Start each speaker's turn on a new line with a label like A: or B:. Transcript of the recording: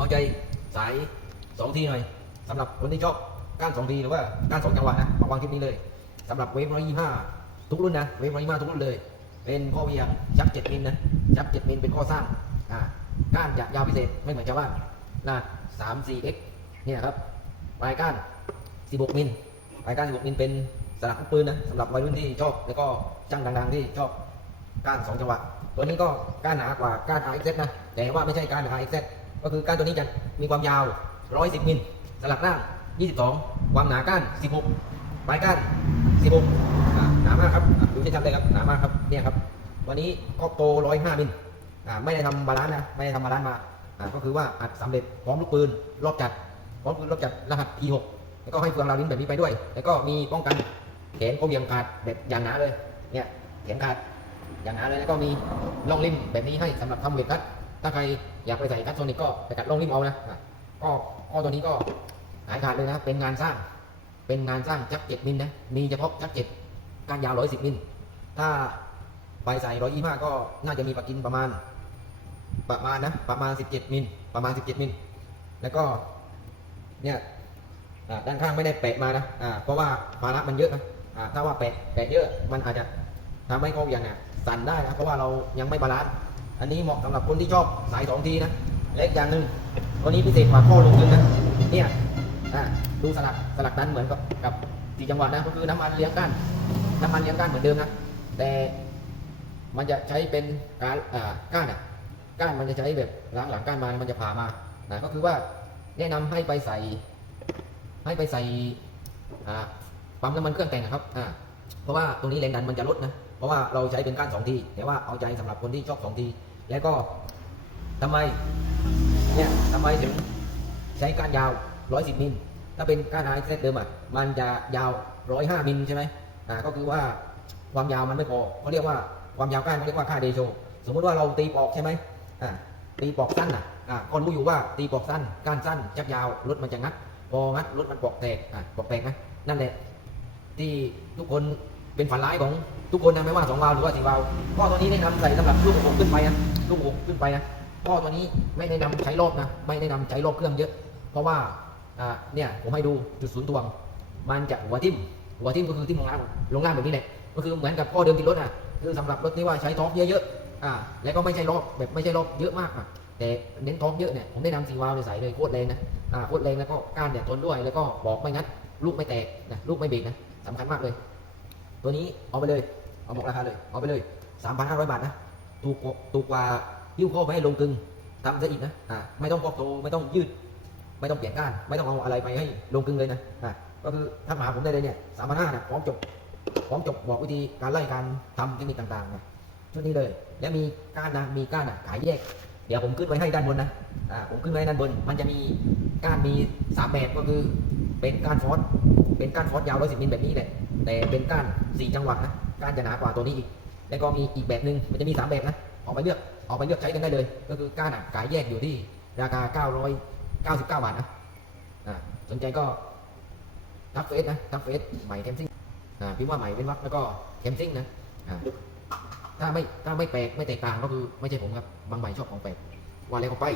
A: เอาใจสายสองทีหน่อยสำหรับคนที่ชอบก้านสองทีหรือว่าก้านสองจังหวะนะมาวางคลิปนี้เลยสำหรับเวฟร้อยยี่ห้าทุกรุ่นนะเวฟร้อยยี่ห้าทุกรุ่นเลย เป็นข้อเวียงชักเจ็ดมิลนะชักเจ็ดมิลเป็นข้อสร้างอ่าก้านจะยาวพิเศษไม่เหมือนชาวบ้านนาสามสี่เอ็กเนี่ยครับปลายก้านสิบหกมิลปลายก้านสิบหกมิลเป็นสลักลูกปืนนะสำหรับวัยรุ่นที่ชอบแล้วก็ช่างดังๆที่ชอบก้านสองจังหวะตัวนี้ก็ก้านหนากว่าก้าน RX นะแต่ว่าไม่ใช่ก้าน RX ก็คือก้านตัวนี้จะมีความยาว 110มิลสลักล่าง 22 ความหนาก้าน 16 ปลายก้าน 16 หนามากครับดูชัดๆเลยครับหนามากครับเนี่ยครับตัวนี้ก็โต 105มิลไม่ได้ทำบาลานซ์นะไม่ได้ทำบาลานซ์มาก็คือว่าอัดสำเร็จพร้อมลูกปืนรอบจัดพร้อมปืนรอบจัดรหัส P6 แล้วก็ให้เฟืองราวลิ้นแบบนี้ไปด้วย แล้วก็มีป้องกันแขนก็เวียงขาดแบบอย่างหนาเลยเนี่ยแขนขาดอย่างหนั้นเลยแล้วก็มีร่องริมแบบนี้ให้สำหรับทำเวทคัด ถ้าใครอยากไปใส่คัดโซนิกก็ไปกัดร่องริมเอานะอะก็ก็ตัวนี้ก็หายขาดเลยนะเป็นงานสร้าง เป็นงานสร้างจักเจ็ดมิลนะมีเฉพาะจักเจ็ดการยาวร้อยสิบมิลถ้าไปใส่ร้อยยี่ห้าก็น่าจะมีปากกินประมาณ ประมาณนะประมาณสิบเจ็ดมิลประมาณสิบเจ็ดมิลแล้วก็เนี่ยอ่าด้านข้างไม่ได้แปะมานะอ่าเพราะว่าภาระมันเยอะนะอ่าถ้าว่าแปะแปะเยอะมันอาจจะทำให้เขาอย่างเนี่ยสั่นได้นะเพราะว่าเรายังไม่บาลานซ์ อันนี้เหมาะสำหรับคนที่ชอบสายสองทีนะและอีกอย่างหนึ่งตัวนี้พิเศษกว่าข้อลงทุนนะเนี่ยอะดูสลักสลักดันเหมือนกับกับสี่จังหวะนะก็คือน้ำมันเลี้ยงก้านน้ำมันเลี้ยงก้านเหมือนเดิมนะแต่มันจะใช้เป็นการอ่าก้านอะก้านมันจะใช้แบบหลังหลังก้านมามันจะผ่ามานะก็คือว่าแนะนำให้ไปใส่ ให้ไปใส่ปั๊มน้ำมันเครื่องแต่งอะครับอ่าเพราะว่าตรงนี้แรงดันมันจะลดนะเพราะว่าเราใช้เป็นก้านสองทีแต่ว่าเอาใจสำหรับคนที่ชอบสองที แล้วก็ทำไมเนี่ยทำไมถึงใช้กานยาว 110มิลถ้าเป็นก้าน r x เดิมอะมันจะยาว 105มิลใช่ไหมอ่าก็คือว่าความยาวมันไม่พอเขาเรียกว่าความยาวก้านเขาเรียกว่าค่าเดโชสมมติว่าเราตีปอกใช่ไหมอ่าตีปอกสั้นอะอ่าก็รู้อยู่ว่าตีปอกสั้นก้านสั้นจักยาวรถมันจะงัดพองัดรถมันปอกแตกอ่าปอกแตกนะนั่นแหละที่ทุกคน เป็นฝันร้ายของทุกคนนะไม่ว่าสองวาวหรือว่าสี่วาล์วก็ตัวนี้แนะนำใส่สำหรับลูกหกขึ้นไปนะลูกหกขึ้นไปนะก็ตัวนี้ไม่แนะนำใช้รอบนะไม่แนะนำใช้รอบเครื่องเยอะ เพราะว่าอ่าเนี่ยผมให้ดูจุดศูนย์ตวง มันจะหัวทิ่มหัวทิ่มก็คือทิ่มลงล่างลงล่างแบบนี้แหละก็คือเหมือนกับข้อเดิมติดรถอะคือสำหรับรถที่ว่าใช้ท็อร์กเยอะๆอ่าแล้วก็ไม่ใช่รอบแบบไม่ใช่รอบเยอะมากอะแต่เน้นท็อร์กเยอะเนี่ยผมแนะนำสี่วาวเนี่ยใส่เลยโคตรแรงนะอ่าโคตรแรงแล้วก็ก้านเนี่ยทนด้วยแล้วก็บอกไม่งัดลูกไม่แตกนะลูกไม่เบรกนะสำคัญมากเลย ตัวนี้เอาไปเลย เอาบอกราคาเลย เอาไปเลย 3,500 บาทนะ ถูกถูกกว่ายิ้วข้อไปให้ลงกึงทำซะอีกนะอ่าไม่ต้องพอกโตไม่ต้องยืด ไม่ต้องเปลี่ยนก้าน ไม่ต้องเอาอะไรไปให้ลงกึงเลยนะอ่าก็คือถ้ามาผมได้เลยเนี่ย3,500นะพร้อมจบพร้อมจบบอกวิธีการไล่การทำเทคนิคต่างๆนะชุดนี้เลย และมีก้านนะมีก้านอะขายแยก เดี๋ยวผมขึ้นไว้ให้ด้านบนนะอ่าผมขึ้นไว้ด้านบน มันจะมีก้านมีสามแบบก็คือเป็นก้านฟอสเป็นก้านฟอสยาว110มิลแบบนี้แหละ แต่เป็นก้านสี่จังหวะนะก้านจะหนากว่าตัวนี้อีก แล้วก็มีอีกแบบหนึ่งมันจะมีสามแบบนะออกไปเลือกออกไปเลือกใช้กันได้เลย ก็คือก้านอะขายแยกอยู่ที่ราคา 999 บาทนะอ่าสนใจก็ทักเฟซนะทักเฟซใหม่เทมซิ่งอ่าพิมพ์ว่าใหม่เป็นวักแล้วก็เทมซิ่งนะอ่าถ้าไม่ถ้าไม่แปลกไม่แตกต่างก็คือไม่ใช่ผมครับบางใหม่ชอบของแปลกว่าแล้วก็ไป